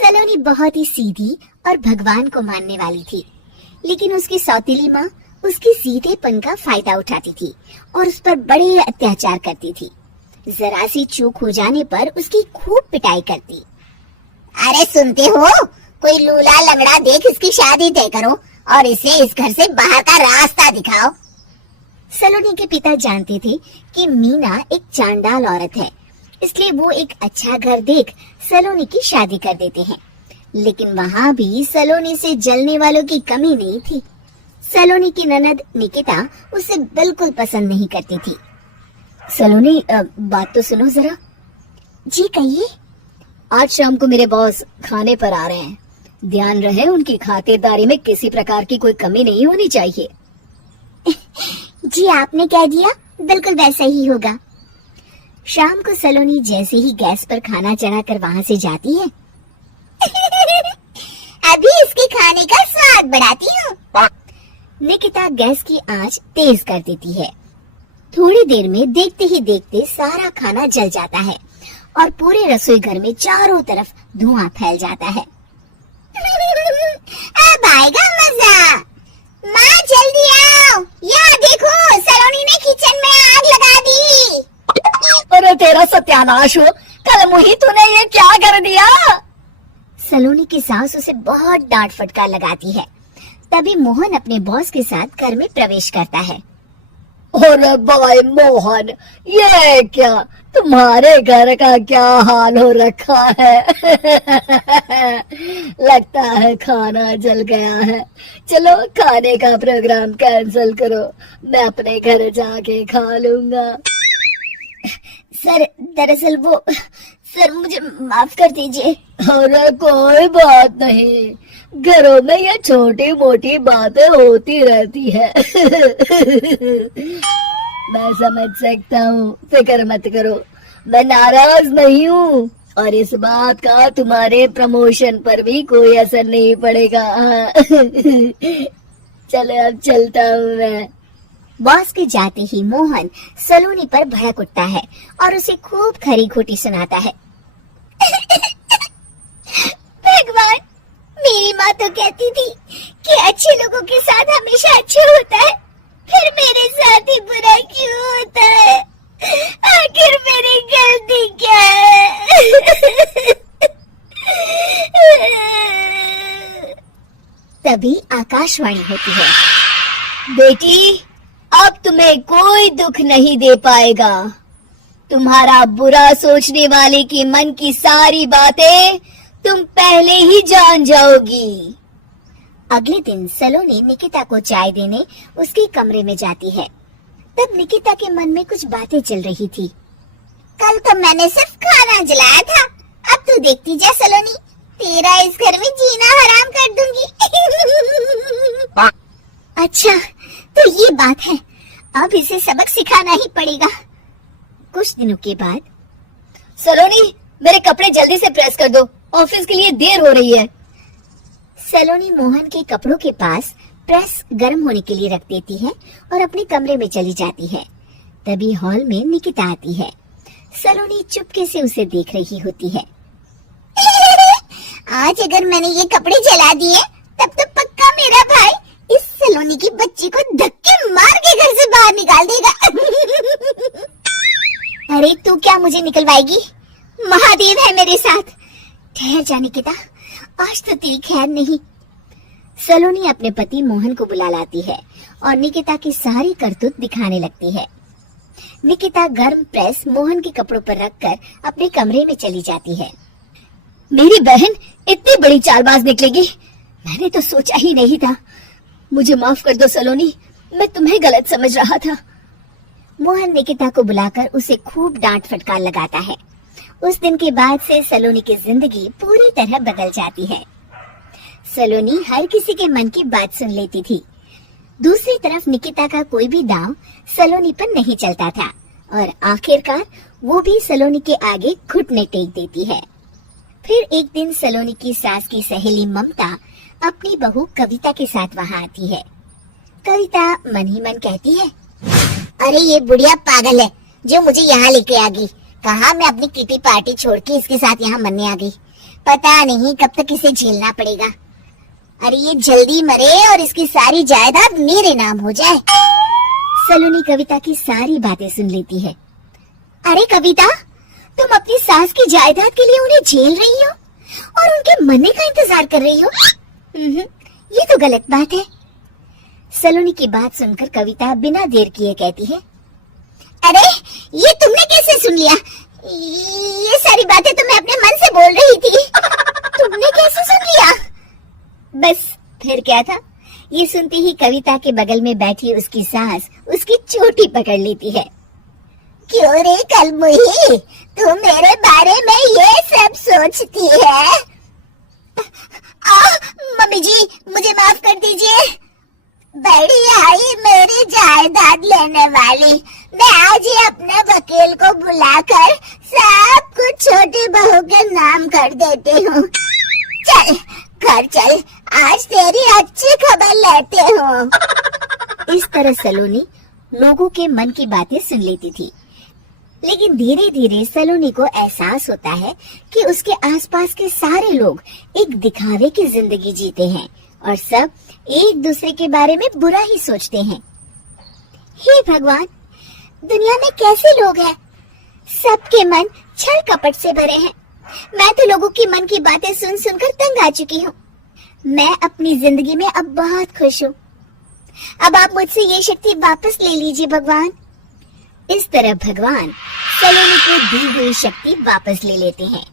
सलोनी बहुत ही सीधी और भगवान को मानने वाली थी, लेकिन उसकी सौतेली माँ उसके सीधेपन का फायदा उठाती थी और उस पर बड़े अत्याचार करती थी। जरा सी चूक हो जाने पर उसकी खूब पिटाई करती। अरे सुनते हो, कोई लूला लंगड़ा देख इसकी शादी तय करो और इसे इस घर से बाहर का रास्ता दिखाओ। सलोनी के पिता जानते थे कि मीना एक चांडाल औरत है, इसलिए वो एक अच्छा घर देख सलोनी की शादी कर देते हैं। लेकिन वहाँ भी सलोनी से जलने वालों की कमी नहीं थी। सलोनी की ननद निकिता उसे बिल्कुल पसंद नहीं करती थी। सलोनी, बात तो सुनो जरा। जी कहिए। आज शाम को मेरे बॉस खाने पर आ रहे हैं। ध्यान रहे उनकी खातिरदारी में किसी प्रकार की कोई कमी नहीं होनी चाहिए। जी आपने कह दिया, बिल्कुल वैसा ही होगा। शाम को सलोनी जैसे ही गैस पर खाना चढ़ाकर वहाँ से जाती है अभी इसके खाने का स्वाद बढ़ाती हूँ। निकिता गैस की आंच तेज कर देती है। थोड़ी देर में देखते ही देखते सारा खाना जल जाता है और पूरे रसोई घर में चारों तरफ धुआं फैल जाता है। अब आएगा मजा। माँ जल्दी आओ, यहाँ देखो सलोनी ने किचन में आग लगा दी। अरे तेरा सत्यानाश हो, कल मुही तूने ये क्या कर दिया? सलोनी की सास उसे बहुत डांट फटकार लगाती है। तभी मोहन अपने बॉस के साथ घर में प्रवेश करता है। अरे भाई मोहन, ये क्या तुम्हारे घर का क्या हाल हो रखा है? लगता है खाना जल गया है। चलो खाने का प्रोग्राम कैंसिल करो, मैं अपने घर जाके खा लूंगा। सर, दरअसल सर मुझे माफ कर दीजिए। अरे कोई बात नहीं, घरों में ये छोटी मोटी बातें होती रहती है। मैं समझ सकता हूँ, फिक्र मत करो, मैं नाराज नहीं हूँ और इस बात का तुम्हारे प्रमोशन पर भी कोई असर नहीं पड़ेगा। चलो अब चलता हूँ मैं। बॉस के जाते ही मोहन सलोनी पर भड़क उठता है और उसे खूब खरी खोटी सुनाता है। भगवान, मेरी माँ तो कहती थी कि अच्छे लोगों के साथ हमेशा अच्छा होता है, फिर मेरे साथ ही बुरा क्यों होता है? आखिर मेरी गलती क्या है? तभी आकाशवाणी होती है। बेटी, अब तुम्हें कोई दुख नहीं दे पाएगा। तुम्हारा बुरा सोचने वाले के मन की सारी बातें तुम पहले ही जान जाओगी। अगले दिन सलोनी निकिता को चाय देने उसके कमरे में जाती है। तब निकिता के मन में कुछ बातें चल रही थी। कल तो मैंने सिर्फ खाना जलाया था, अब तू देखती जा सलोनी, तेरा इस घर में जीना हराम कर दूंगी। अच्छा, तो ये बात है, अब इसे सबक सिखाना ही पड़ेगा। कुछ दिनों के बाद, सलोनी, मेरे कपड़े जल्दी से प्रेस कर दो, ऑफिस के लिए देर हो रही है। सलोनी मोहन के कपड़ों के पास प्रेस गर्म होने के लिए रख देती है और अपने कमरे में चली जाती है। तभी हॉल में निकिता आती है। सलोनी चुपके से उसे देख रही होती है। आज अगर मैंने ये कपड़े जला दिए, तब तो पक्का मेरा भाई इस सलोनी की बच्ची को धक्के मार के घर से बाहर निकाल देगा। अरे तू क्या मुझे निकलवाएगी? महादेव है मेरे साथ। ठहर जा निकिता, आज तो तेरी खैर नहीं। सलोनी अपने पति मोहन को बुला लाती है और निकिता की सारी करतूत दिखाने लगती है। निकिता गर्म प्रेस मोहन के कपड़ों पर रखकर अपने कमरे में चली जाती है। मेरी बहन इतनी बड़ी चालबाज निकलेगी, मैंने तो सोचा ही नहीं था। मुझे माफ कर दो सलोनी, मैं तुम्हें गलत समझ रहा था। मोहन निकिता को बुलाकर उसे खूब डांट फटकार लगाता है। उस दिन के बाद से सलोनी की जिंदगी पूरी तरह बदल जाती है। सलोनी हर किसी के मन की बात सुन लेती थी। दूसरी तरफ निकिता का कोई भी दांव सलोनी पर नहीं चलता था और आखिरकार वो भी सलोनी के आगे घुटने टेक देती है। फिर एक दिन सलोनी की सास की सहेली ममता अपनी बहू कविता के साथ वहाँ आती है। कविता मन ही मन कहती है, अरे ये बुढ़िया पागल है जो मुझे यहाँ लेके आ गई। कहा मैं अपनी किटी पार्टी छोड़ के इसके साथ यहाँ मरने आ गई। पता नहीं कब तक इसे झेलना पड़ेगा। अरे ये जल्दी मरे और इसकी सारी जायदाद मेरे नाम हो जाए। सलोनी कविता की सारी बातें सुन लेती है। अरे कविता, तुम अपनी सास की जायदाद के लिए उन्हें झेल रही हो और उनके मरने का इंतजार कर रही हो? ये तो गलत बात है। सलोनी की बात सुनकर कविता बिना देर किए कहती है, अरे ये तुमने कैसे सुन लिया? ये सारी बातें तो मैं अपने मन से बोल रही थी। तुमने कैसे सुन लिया? बस फिर क्या था। ये सुनते ही कविता के बगल में बैठी उसकी सास उसकी चोटी पकड़ लेती है। क्यों रे कलमुही, तू मेरे बारे में ये सब सोचती है? मम्मी जी, मुझे माफ कर दीजिए। बड़ी आई मेरी जायदाद लेने वाली। मैं आज ही अपने वकील को बुलाकर सब कुछ छोटी बहू के नाम कर देती हूँ। चल घर चल, आज तेरी अच्छी खबर लेते हो। इस तरह सलोनी लोगों के मन की बातें सुन लेती थी, लेकिन धीरे धीरे सलोनी को एहसास होता है कि उसके आसपास के सारे लोग एक दिखावे की जिंदगी जीते हैं और सब एक दूसरे के बारे में बुरा ही सोचते हैं। हे भगवान, दुनिया में कैसे लोग हैं? सबके मन छल कपट से भरे हैं। मैं तो लोगों की मन की बातें सुन सुनकर तंग आ चुकी हूँ। मैं अपनी जिंदगी में अब बहुत खुश हूँ। अब आप मुझसे ये शक्ति वापस ले लीजिए भगवान। इस तरह भगवान सलोनी को दी हुई शक्ति वापस ले लेते हैं